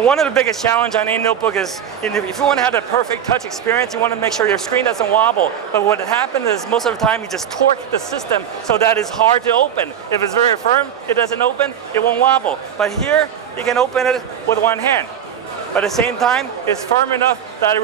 One of the biggest challenges on any notebook is if you want to have the perfect touch experience, you want to make sure your screen doesn't wobble. But what happens is most of the time you just torque the system so that it's hard to open. If it's very firm, it doesn't open, it won't wobble. But here, you can open it with one hand. But at the same time, it's firm enough that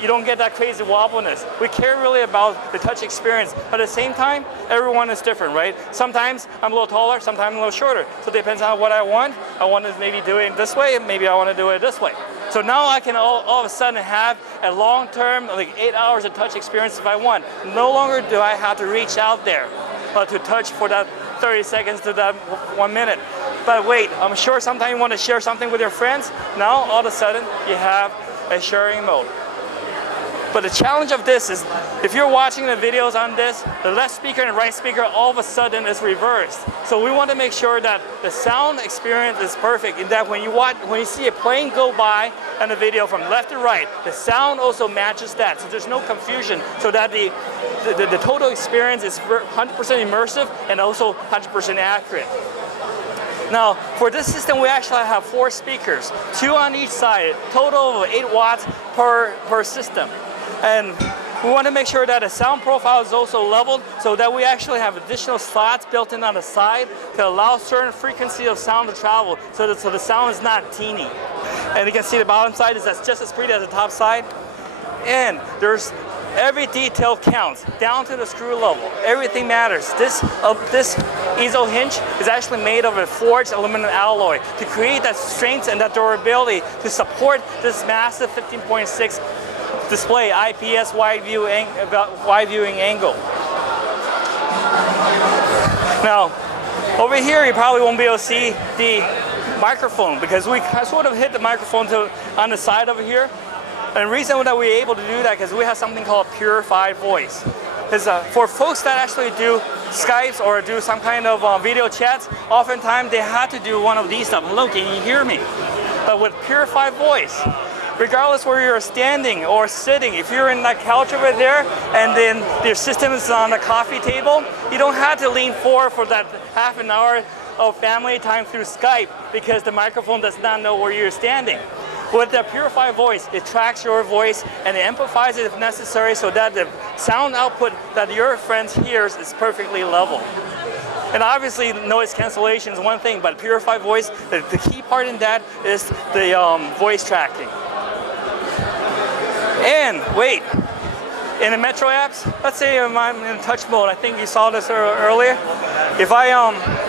you don't get that crazy wobbliness. We care really about the touch experience, but at the same time, everyone is different, right? Sometimes I'm a little taller, sometimes I'm a little shorter. So it depends on what I want. I want to maybe do it this way, maybe I want to do it this way. So now I can all of a sudden have a long-term, like 8 hours of touch experience if I want. No longer do I have to reach out there to touch for that 30 seconds to that 1 minute. But wait, I'm sure sometimes you want to share something with your friends. Now all of a sudden you have a sharing mode. But the challenge of this is, if you're watching the videos on this, the left speaker and the right speaker all of a sudden is reversed. So we want to make sure that the sound experience is perfect, in that when you see a plane go by on the video from left to right, the sound also matches that. So there's no confusion, so that the total experience is 100% immersive and also 100% accurate. Now, for this system, we actually have 4 speakers, 2 on each side, total of 8 watts per system. And we want to make sure that the sound profile is also leveled, so that we actually have additional slots built in on the side to allow certain frequency of sound to travel, so the sound is not teeny. And you can see the bottom side is just as pretty as the top side. And there's every detail counts, down to the screw level. Everything matters. This Ezel Hinge is actually made of a forged aluminum alloy to create that strength and that durability to support this massive 15.6 display IPS wide viewing angle. Now, over here you probably won't be able to see the microphone, because we sort of hit the microphone on the side over here. And the reason that we're able to do that is because we have something called Purified Voice. Because for folks that actually do Skypes or do some kind of video chats, oftentimes they have to do one of these stuff. Hello, can you hear me? But with Purified Voice, regardless where you're standing or sitting, if you're in that couch over there and then your system is on the coffee table, you don't have to lean forward for that half an hour of family time through Skype, because the microphone does not know where you're standing. With the Purified Voice, it tracks your voice and it amplifies it if necessary, so that the sound output that your friends hears is perfectly level. And obviously noise cancellation is one thing, but Purified Voice, the key part in that is the voice tracking. And wait, in the Metro apps, let's say I'm in touch mode, I think you saw this earlier. If I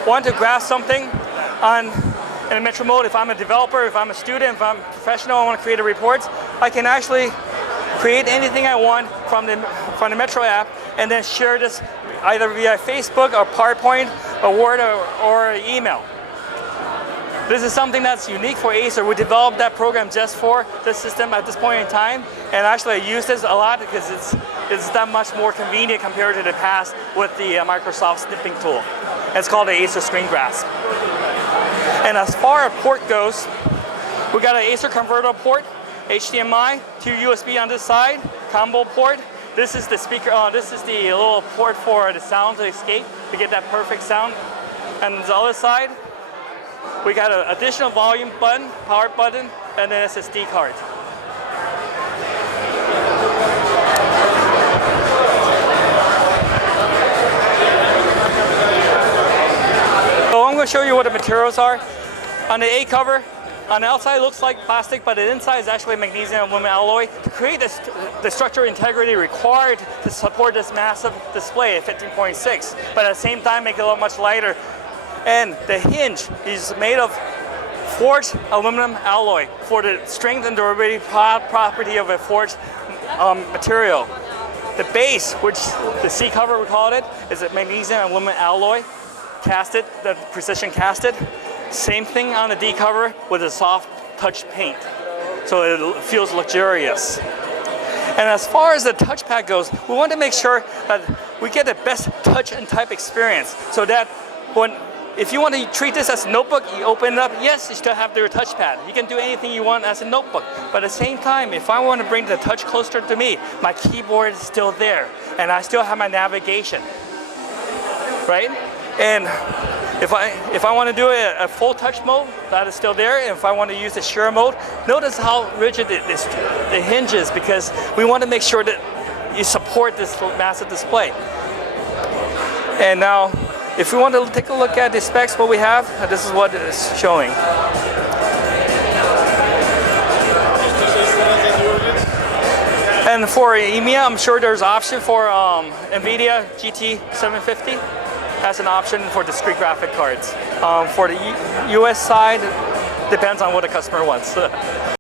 want to grasp something in a Metro mode, if I'm a developer, if I'm a student, if I'm a professional, I want to create a report, I can actually create anything I want from the Metro app and then share this either via Facebook or PowerPoint or Word or email. This is something that's unique for Acer. We developed that program just for this system at this point in time, and actually I use this a lot because it's that much more convenient compared to the past with the Microsoft snipping tool. It's called the Acer Screen Grasp. And as far as port goes, we got an Acer converter port, HDMI, 2 USB on this side, combo port. This is the speaker. This is the little port for the sound to escape to get that perfect sound. And the other side, we got an additional volume button, power button, and an SSD card. So I'm going to show you what the materials are. On the A cover, on the outside it looks like plastic, but the inside is actually magnesium and aluminum alloy to create the structural integrity required to support this massive display at 15.6, but at the same time make it a lot much lighter. And the hinge is made of forged aluminum alloy for the strength and durability property of a forged material. The base, which the C cover we call it, is a magnesium and aluminum alloy, casted, the precision casted. Same thing on the D cover with a soft touch paint, so it feels luxurious. And as far as the touchpad goes, we want to make sure that we get the best touch and type experience, so that if you want to treat this as a notebook, you open it up, yes, you still have your touchpad. You can do anything you want as a notebook. But at the same time, if I want to bring the touch closer to me, my keyboard is still there, and I still have my navigation, right? And If I want to do a full touch mode, that is still there. And if I want to use the shear mode, notice how rigid the hinge is, because we want to make sure that you support this massive display. And now, if we want to take a look at the specs, what we have, this is what it is showing. And for EMEA, I'm sure there's option for NVIDIA GT 750. Has an option for discrete graphic cards. For the US side, depends on what the customer wants.